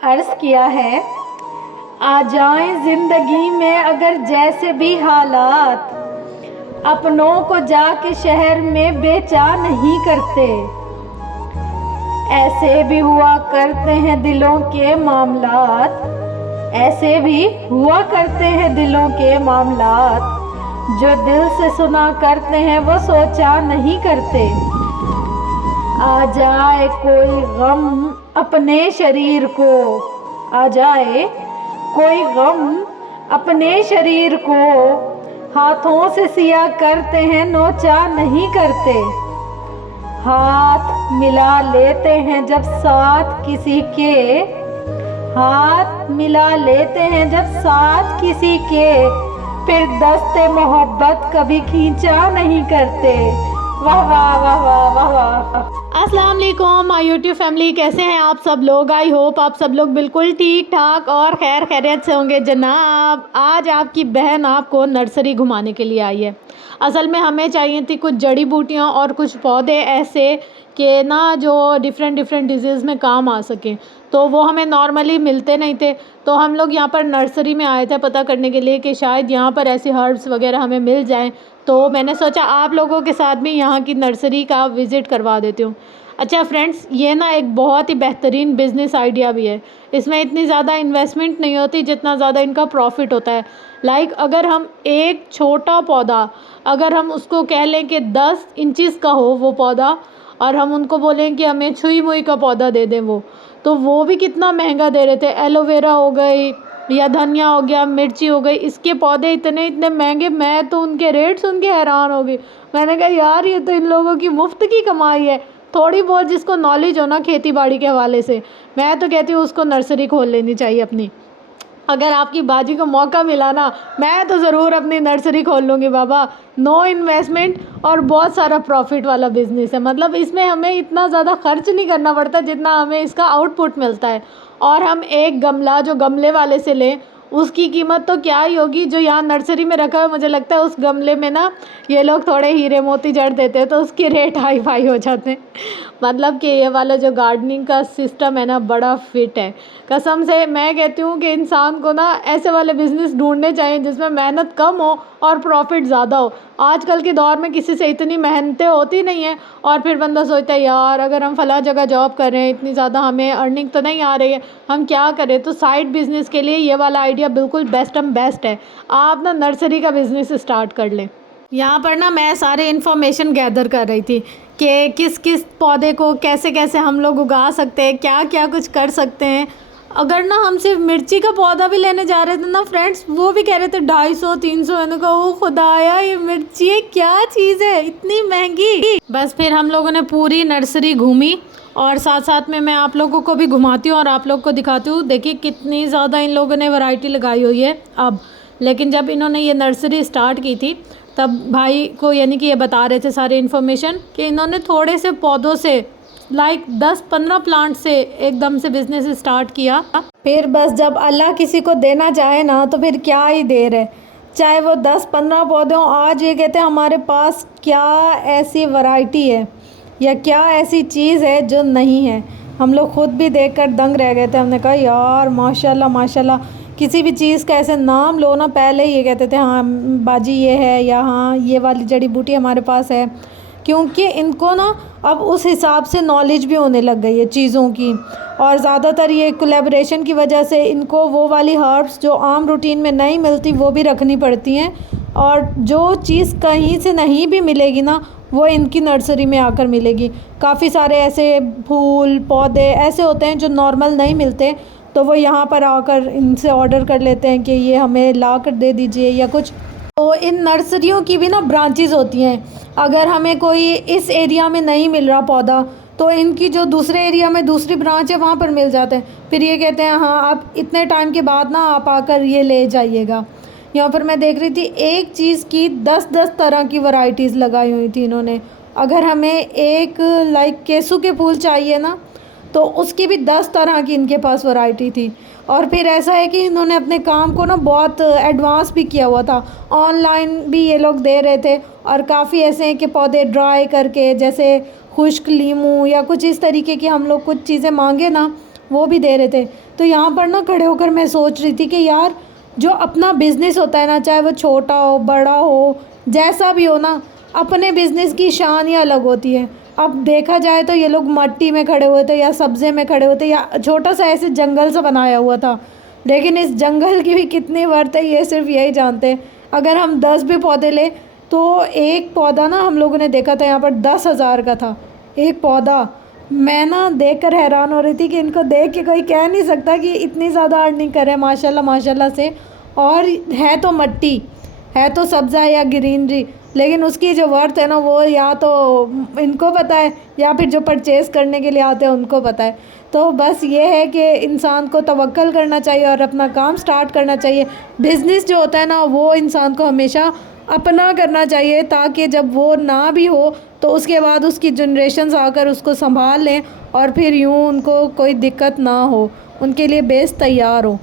अर्ज़ किया है, आ जाएं ज़िंदगी में अगर जैसे भी हालात, अपनों को जाके शहर में बेचा नहीं करते। ऐसे भी हुआ करते हैं दिलों के मामलात, ऐसे भी हुआ करते हैं दिलों के मामलात, जो दिल से सुना करते हैं वो सोचा नहीं करते। आ जाए कोई गम अपने शरीर को, आ जाए कोई गम अपने शरीर को, हाथों से सिया करते हैं नोचा नहीं करते। हाथ मिला लेते हैं जब साथ किसी के, हाथ मिला लेते हैं जब साथ किसी के, फिर दस्ते मोहब्बत कभी खींचा नहीं करते। वाह वाह वाह वाह वाह वाह। अस्सलाम वालेकुम माय यूट्यूब फैमिली, कैसे हैं आप सब लोग। आई होप आप सब लोग बिल्कुल ठीक ठाक और खैर खैरियत से होंगे। जनाब, आज आपकी बहन आपको नर्सरी घुमाने के लिए आई है। असल में हमें चाहिए थी कुछ जड़ी बूटियाँ और कुछ पौधे ऐसे कि ना जो डिफरेंट डिजीज़ में काम आ सकें, तो वो हमें नॉर्मली मिलते नहीं थे। तो हम लोग यहाँ पर नर्सरी में आए थे पता करने के लिए कि शायद यहाँ पर ऐसे हर्ब्स वगैरह हमें मिल जाएं। तो मैंने सोचा आप लोगों के साथ भी यहाँ की नर्सरी का विज़िट करवा देती हूँ। अच्छा फ्रेंड्स, ये ना एक बहुत ही बेहतरीन बिज़नेस आइडिया भी है। इसमें इतनी ज़्यादा इन्वेस्टमेंट नहीं होती जितना ज़्यादा इनका प्रॉफिट होता है। लाइक अगर हम एक छोटा पौधा, अगर हम उसको कह लें कि 10 इंचज़ का हो वो पौधा, और हम उनको बोलें कि हमें छुई मुई का पौधा दे दें वो भी कितना महंगा दे रहे थे। एलोवेरा हो गई या धनिया हो गया, मिर्ची हो गई, इसके पौधे इतने महंगे, मैं तो उनके रेट सुन के हैरान हो गई। मैंने कहा यार ये तो इन लोगों की मुफ्त की कमाई है। थोड़ी बहुत जिसको नॉलेज हो ना खेती बाड़ी के हवाले से, मैं तो कहती हूँ उसको नर्सरी खोल लेनी चाहिए अपनी। अगर आपकी बाजी को मौका मिला ना, मैं तो ज़रूर अपनी नर्सरी खोल लूँगी बाबा। नो इन्वेस्टमेंट और बहुत सारा प्रॉफिट वाला बिज़नेस है। मतलब इसमें हमें इतना ज़्यादा खर्च नहीं करना पड़ता जितना हमें इसका आउटपुट मिलता है। और हम एक गमला जो गमले वाले से लें उसकी कीमत तो क्या ही होगी, जो यहाँ नर्सरी में रखा है मुझे लगता है उस गमले में ना ये लोग थोड़े हीरे मोती जड़ देते हैं तो उसके रेट हाई फाई हो जाते हैं। मतलब कि ये वाला जो गार्डनिंग का सिस्टम है ना बड़ा फिट है। कसम से मैं कहती हूँ कि इंसान को ना ऐसे वाले बिज़नेस ढूंढने चाहिए जिसमें मेहनत कम हो और प्रॉफिट ज़्यादा हो। आजकल के दौर में किसी से इतनी मेहनतें होती नहीं हैं और फिर बंदा सोचता है यार अगर हम फ़लाँ जगह जॉब कर रहे हैं इतनी ज़्यादा हमें अर्निंग तो नहीं आ रही है, हम क्या करें। तो साइड बिज़नेस के लिए ये वाला आइडिया बिल्कुल बेस्ट है। आप ना नर्सरी का बिज़नेस स्टार्ट कर लें। यहाँ पर ना मैं सारे इन्फॉर्मेशन गैदर कर रही थी कि किस किस पौधे को कैसे कैसे हम लोग उगा सकते हैं, क्या क्या कुछ कर सकते हैं। अगर ना हम सिर्फ मिर्ची का पौधा भी लेने जा रहे थे ना फ्रेंड्स, वो भी कह रहे थे 250-300। मैंने कहा ओ खुदाया ये मिर्ची है क्या चीज़ है इतनी महंगी। बस फिर हम लोगों ने पूरी नर्सरी घूमी और साथ साथ में मैं आप लोगों को भी घुमाती हूँ और आप लोग को दिखाती हूँ। देखिए कितनी ज़्यादा इन लोगों ने वैरायटी लगाई हुई है अब। लेकिन जब इन्होंने ये नर्सरी स्टार्ट की थी तब भाई को यानी कि ये बता रहे थे सारे इन्फॉर्मेशन कि इन्होंने थोड़े से पौधों से लाइक 10-15 प्लांट से एकदम से बिज़नेस स्टार्ट किया। फिर बस जब अल्लाह किसी को देना चाहे ना तो फिर क्या ही देर है, चाहे वो 10-15 पौधे हों। आज ये कहते हैं हमारे पास क्या ऐसी वैरायटी है या क्या ऐसी चीज़ है जो नहीं है। हम लोग ख़ुद भी देखकर दंग रह गए थे। हमने कहा यार माशाल्लाह माशाल्लाह। किसी भी चीज़ का ऐसे नाम लो ना पहले ये कहते थे हाँ बाजी ये है या हाँ ये वाली जड़ी बूटी हमारे पास है, क्योंकि इनको ना अब उस हिसाब से नॉलेज भी होने लग गई है चीज़ों की। और ज़्यादातर ये कोलैबोरेशन की वजह से इनको वो वाली हर्ब्स जो आम रूटीन में नहीं मिलती वो भी रखनी पड़ती हैं, और जो चीज़ कहीं से नहीं भी मिलेगी ना वो इनकी नर्सरी में आकर मिलेगी। काफ़ी सारे ऐसे फूल पौधे ऐसे होते हैं जो नॉर्मल नहीं मिलते, तो वो यहाँ पर आकर इनसे ऑर्डर कर लेते हैं कि ये हमें ला कर दे दीजिए या कुछ। तो इन नर्सरियों की भी ना ब्रांचेस होती हैं। अगर हमें कोई इस एरिया में नहीं मिल रहा पौधा तो इनकी जो दूसरे एरिया में दूसरी ब्रांच है वहाँ पर मिल जाते हैं। फिर ये कहते हैं हाँ आप इतने टाइम के बाद ना आप आकर ये ले जाइएगा। यहाँ पर मैं देख रही थी एक चीज़ की 10-10 तरह की वैरायटीज़ लगाई हुई थी इन्होंने। अगर हमें एक लाइक केसू के फूल चाहिए ना तो उसकी भी 10 तरह की इनके पास वैरायटी थी। और फिर ऐसा है कि इन्होंने अपने काम को ना बहुत एडवांस भी किया हुआ था, ऑनलाइन भी ये लोग दे रहे थे। और काफ़ी ऐसे हैं कि पौधे ड्राई करके जैसे खुश्क लीमू या कुछ इस तरीके की हम लोग कुछ चीज़ें मांगे ना वो भी दे रहे थे। तो यहाँ पर ना खड़े होकर मैं सोच रही थी कि यार जो अपना बिज़नेस होता है ना, चाहे वो छोटा हो बड़ा हो जैसा भी हो ना, अपने बिज़नेस की शान ही अलग होती है। अब देखा जाए तो ये लोग मट्टी में खड़े हुए थे या सब्ज़े में खड़े हुए थे या छोटा सा ऐसे जंगल सा बनाया हुआ था, लेकिन इस जंगल की भी कितनी वर्थ है ये सिर्फ यही जानते हैं। अगर हम 10 भी पौधे लें तो एक पौधा ना हम लोगों ने देखा था यहाँ पर 10,000 का था एक पौधा। मैं ना देखकर हैरान हो रही थी कि इनको देख के कोई कह नहीं सकता कि इतनी ज़्यादा अर्निंग करे माशाल्लाह माशाल्लाह से। और है तो मट्टी, है तो सब्ज़ा या ग्रीनरी, लेकिन उसकी जो वर्थ है ना वो या तो इनको पता है या फिर जो परचेज़ करने के लिए आते हैं उनको पता है। तो बस ये है कि इंसान को तवक्कल करना चाहिए और अपना काम स्टार्ट करना चाहिए। बिज़नेस जो होता है ना वो इंसान को हमेशा अपना करना चाहिए, ताकि जब वो ना भी हो तो उसके बाद उसकी जनरेशन्स आकर उसको संभाल लें और फिर यूँ उनको कोई दिक्कत ना हो, उनके लिए बेस तैयार हो।